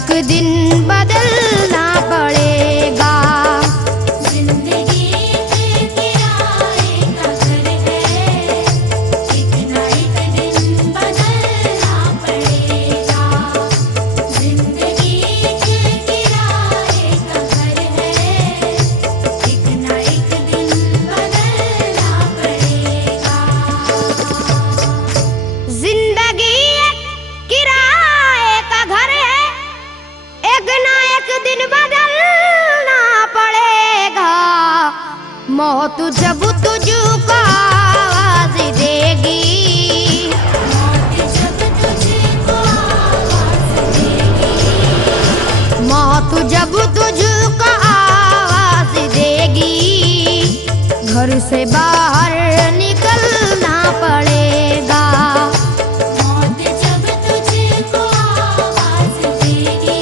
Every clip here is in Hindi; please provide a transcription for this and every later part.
एक दिन बदलना पड़ेगा। जिंदगी एक किराए का घर है, एक ना एक दिन बदलना पड़ेगा। जिंदगी एक किराए का घर है, एक ना एक दिन बदलना पड़ेगा। जिंदगी एक किराए का घर है, एक ना एक दिन बदलना पड़ेगा। मौत जब तुझको आवाज देगी, मौत जब तुझको आवाज देगी, मौत जब तुझको आवाज देगी, घर से बाहर निकलना पड़ेगा। मौत जब तुझको आवाज देगी,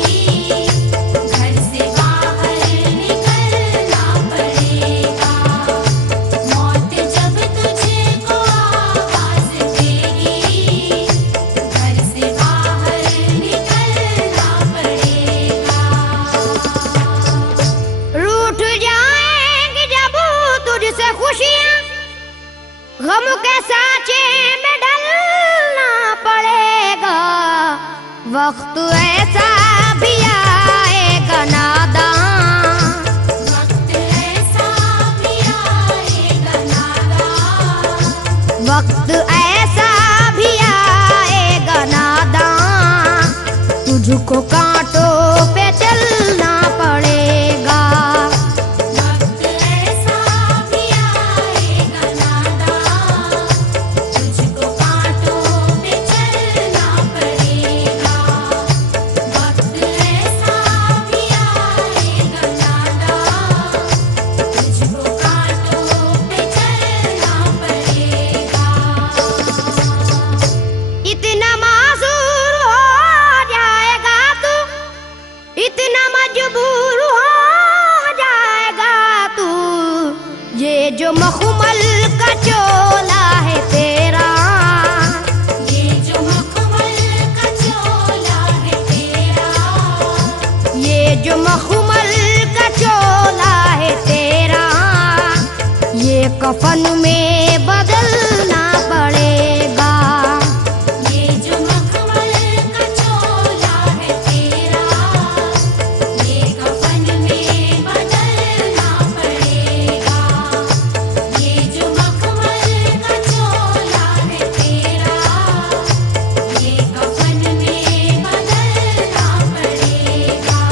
घर से बाहर निकलना पड़ेगा। मौत जब तुझको आवाज देगी, घर से बाहर निकलना पड़ेगा। रूठ जाएंगी जब तुझसे खुशियां, गम के साँचे में ढलना पड़ेगा। वक्त ऐसा भी आएगा नादां, वक्त ऐसा भी आएगा नादां, वक्त ऐसा भी आएगा नादां, तुझको कांटों पे चलना पड़ेगा। वक्त ऐसा भी आएगा नादां, तुझको कांटों पे चलना पड़ेगा। वक्त ऐसा भी आएगा नादां, तुझको कांटों पे चलना पड़ेगा। इतना मासूर हो जाएगा तू, इतना मजबूर हो जाएगा तू, ये जो मखमल का चोला है तेरा, ये जो मखमल का चोला है तेरा, ये जो मखमल का चोला है तेरा, ये कफन में बदलना पड़ेगा। ये जो मखमल का चोला है तेरा, ये कफन में बदलना पड़ेगा। ये जो मखमल का चोला है तेरा, ये कफन में बदलना पड़ेगा।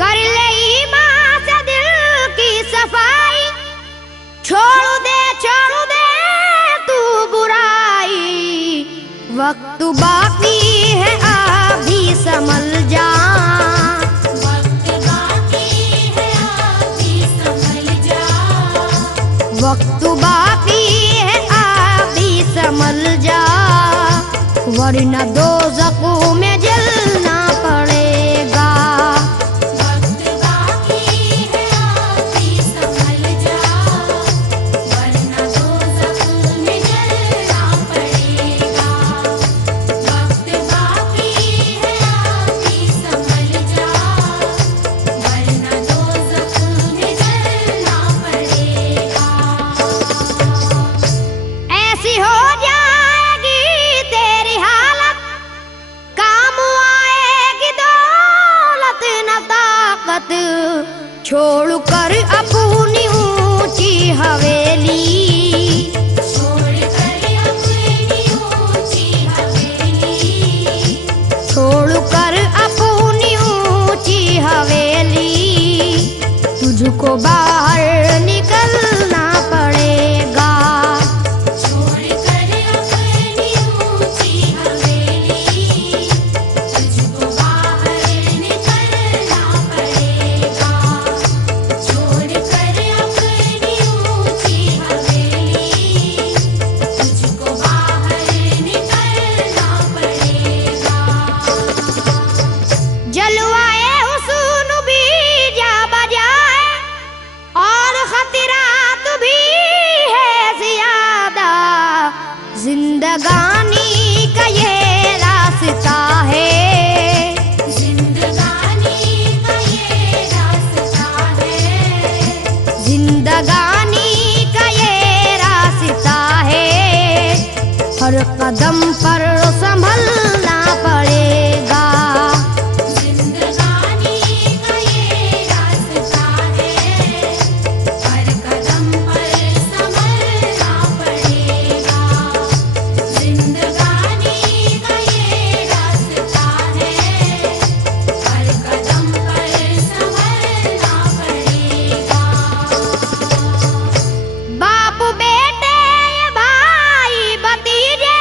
कर ले ईमान से दिल की सफाई, छोड़ दे तू बुराई। वक्त बाकी है अभी संभल जा, वक्त बाकी है अभी संभल जा, वक्त बाकी है अभी संभल जा, वरना दोज़ख में जलना पड़ेगा। वक्त बाकी है अभी संभल जा, वरना दोज़ख में जलना पड़ेगा। वक्त बाकी है अभी संभल जा, वरना दोज़ख में जलना पड़ेगा। ऐसी हो जाएगी तेरी हालत, काम आएगी दौलत न ताकत, छोड़ कर अपनी ऊंची हवेली, छोड़ कर अपनी ऊंची हवेली, छोड़ कर अपनी ऊंची हवेली, तुझको बाहर निकलना पड़ेगा। छोड़ कर अपनी ऊंची हवेली, तुझको बाहर निकलना पड़ेगा। छोड़ कर अपनी ऊंची हवेली, तुझको बाहर निकलना पड़ेगा। जलवाए हुस्न भी जा बजाए, और खतरात भी है ज्यादा, जिंदगानी का ये रास्ता है। जिंदगानी का ये रास्ता है, हर कदम पर संभलना पड़ेगा। जिंदगानी का ये रास्ता है, हर कदम पर संभलना पड़ेगा। जिंदगानी का ये रास्ता है, हर कदम पर संभलना पड़ेगा। बाप बेटे भाई भतीजे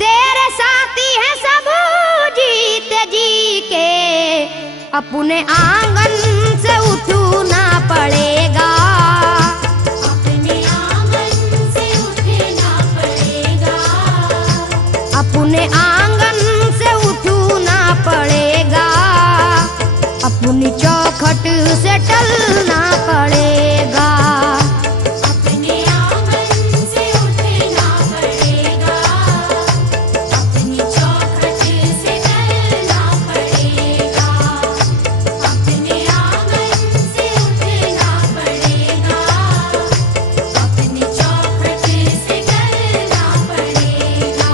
तेरे साथी हैं सब जीते जी के, अपने आंगन से उठना पड़ेगा। अपने आंगन से उठना पड़ेगा। अपने आंगन से उठना पड़ेगा, अपनी चौखट से टलना पड़ेगा। अपने आंगन से उठना पड़ेगा, अपनी चौखट से टलना पड़ेगा। अपने आंगन से उठना पड़ेगा, अपनी चौखट से टलना पड़ेगा।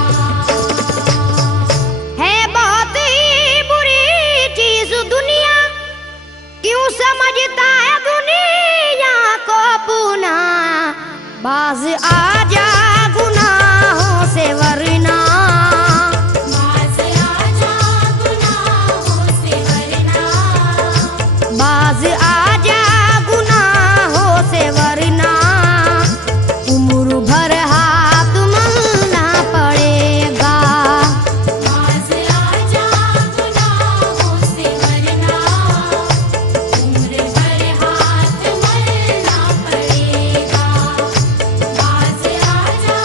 है बहुत ही बुरी चीज दुनिया, क्यों समझता है दुनिया को अपना, बाज आजा गुनाहों से वरना। बाज आजा गुनाहों से वरना। बाज आजा गुनाहों से वरना, उम्र भर हाथ मलना पड़ेगा। बाज आजा गुनाहों से वरना, उम्र भर हाथ मलना पड़ेगा। बाज आजा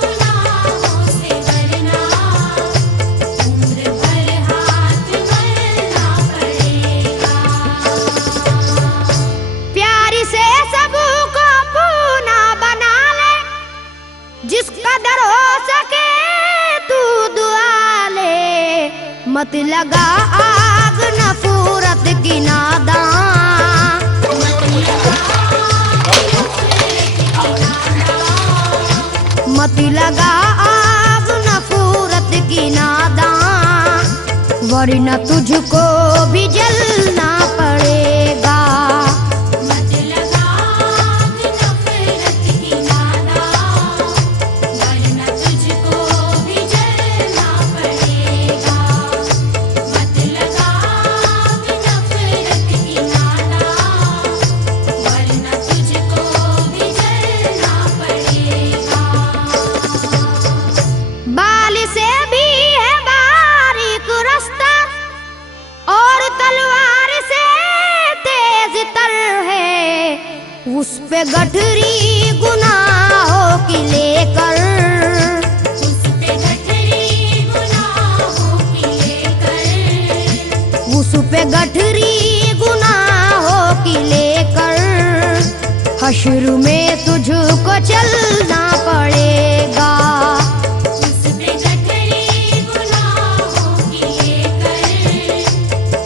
गुनाहों से वरना, उम्र भर हाथ मलना पड़ेगा। प्यार से सबको अपना बना ले, जिस कदर हो सके तू दुआ ले, मत लगा आग नफरत की नादान। मत लगा आग नफरत की नादान, वरना तुझको भी जलना पड़ेगा। मत लगा आग नफरत की नादान, वरना तुझको भी जलना पड़ेगा। मत लगा आग नफरत की नादान, वरना तुझको भी जलना पड़ेगा। बाल से भी है बारीक रास्ता, और तलवार से तेज तर है, उस पे गठरी गुनाहों की लेकर। उस पे गठरी गुनाहों की लेकर। उस पे गठरी गुनाहों की लेकर, हश्र में तुझको चलना पड़ेगा। उस पे गठरी गुनाहों की लेकर,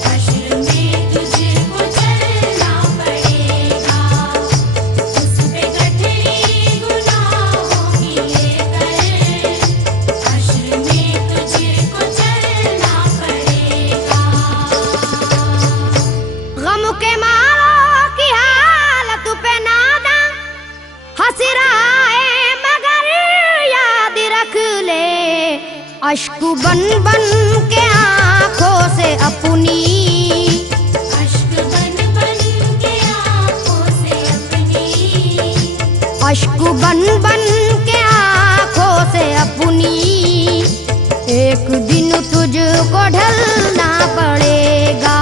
हश्र में तुझको चलना पड़ेगा। उस पे गठरी गुनाहों की लेकर, हश्र में तुझको चलना पड़ेगा। गम के मारों की हालत पे नादा हंस रहा है, मगर याद रख ले, अश्क बन बन के आंखों से अपनी। अश्क बन बन के आँखों से अपनी। अश्क बन बन के आंखों से अपनी, एक दिन तुझको ढलना पड़ेगा।